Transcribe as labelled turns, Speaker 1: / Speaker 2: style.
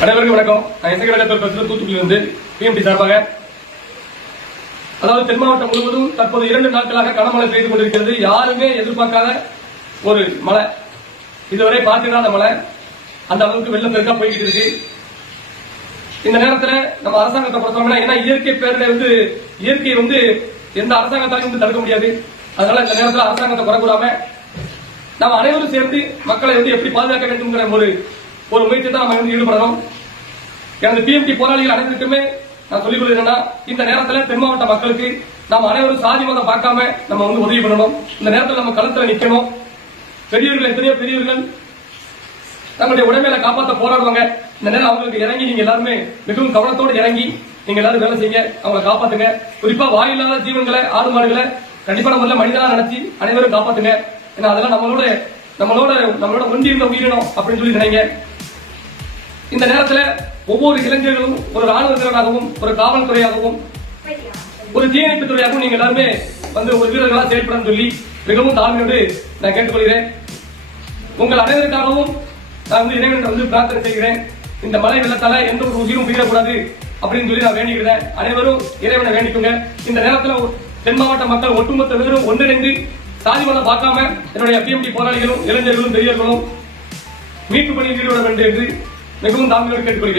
Speaker 1: அனைவருக்கும் வணக்கம். நான் இசைக்கடகத்தில் பேசுகிற தூத்துக்குடி வந்து பிஎம்டி சார்பாக. அதாவது தென் மாவட்டம் முழுவதும் தற்போது இரண்டு நாட்களாக கனமழை பெய்து கொண்டிருக்கிறது. யாருமே எதிர்பார்க்காத ஒரு மழை. இதுவரை பார்த்திடாத மழை. அந்த அளவுக்கு வெள்ளம் பெருக்கா போய்கிட்டு இருக்கு. இந்த நேரத்துல நம்ம அரசாங்கத்தை பொறுத்தவரை ஏன்னா இயற்கை பேரிட வந்து இயற்கை வந்து எந்த அரசாங்கத்தாலையும் வந்து தடுக்க முடியாது. அதனால இந்த நேரத்துல அரசாங்கத்தை குறைக்கூடாம நாம் அனைவரும் சேர்ந்து மக்களை வந்து எப்படி பாதுகாக்க வேண்டும்ங்கிற ஒரு ஒரு முயற்சி தான் நம்ம ஈடுபடணும். எனது பிஎம்டி போராளிகள் அனைவருக்குமே நான் சொல்லிக் கொள்கிறேன்னா இந்த நேரத்தில் தென் மாவட்ட மக்களுக்கு நாம் அனைவரும் சாதி மதம் பார்க்காம நம்ம வந்து உதவி பண்ணணும் இந்த நேரத்தில் நம்ம கழுத்தில் நிற்கணும் பெரியவர்கள் எத்தனையோ பெரியவர்கள் தங்களுடைய உடைமையில காப்பாற்ற போராடுவாங்க. இந்த நேரம் அவங்களுக்கு இறங்கி நீங்க எல்லாருமே மிகவும் கவனத்தோடு இறங்கி நீங்க எல்லாரும் வேலை செய்யுங்க. அவங்களை காப்பாத்துங்க. குறிப்பா வாயில்லாத ஜீவன்களை ஆடு மாடுகளை கண்டிப்பான முறையில் மனிதனா நினைச்சு அனைவரும் காப்பாத்துங்க. ஏன்னா அதெல்லாம் நம்மளோட நம்மளோட நம்மளோட ஒன்றி இருந்த உயிரினம் அப்படின்னு சொல்லி நினைங்க. இந்த நேரத்தில் ஒவ்வொரு இளைஞர்களும் ஒரு ராணுவ வீரராகவும் ஒரு காவல்துறையாகவும் ஒரு தீயணைப்பு துறையாகவும் நீங்க எல்லாருமே வந்து ஒரு வீரர்களாக செயல்படும் சொல்லி மிகவும் தாழ்மையோடு நான் கேட்டுக்கொள்கிறேன். உங்கள் அனைவருக்காகவும் நான் வந்து இறைவன் வந்து பிரார்த்தனை செய்கிறேன். இந்த மழை வெள்ளத்தால எந்த ஒரு உயிரும் உயிரக்கூடாது அப்படின்னு சொல்லி நான் வேண்டிக்கிறேன். அனைவரும் இறைவனை வேண்டிக்கோங்க. இந்த நேரத்தில் தென் மாவட்ட மக்கள் ஒட்டுமொத்த வீரரும் ஒன்றிணைந்து சாதி மதம் பார்க்காம என்னுடைய பிஎம்டி போராளிகளும் இளைஞர்களும் பெரியவர்களும் மீட்பு பணியில் ஈடுபட வேண்டும் என்று மிகவும் தாழ்மையோடு கேட்டுக்கொள்கிறேன்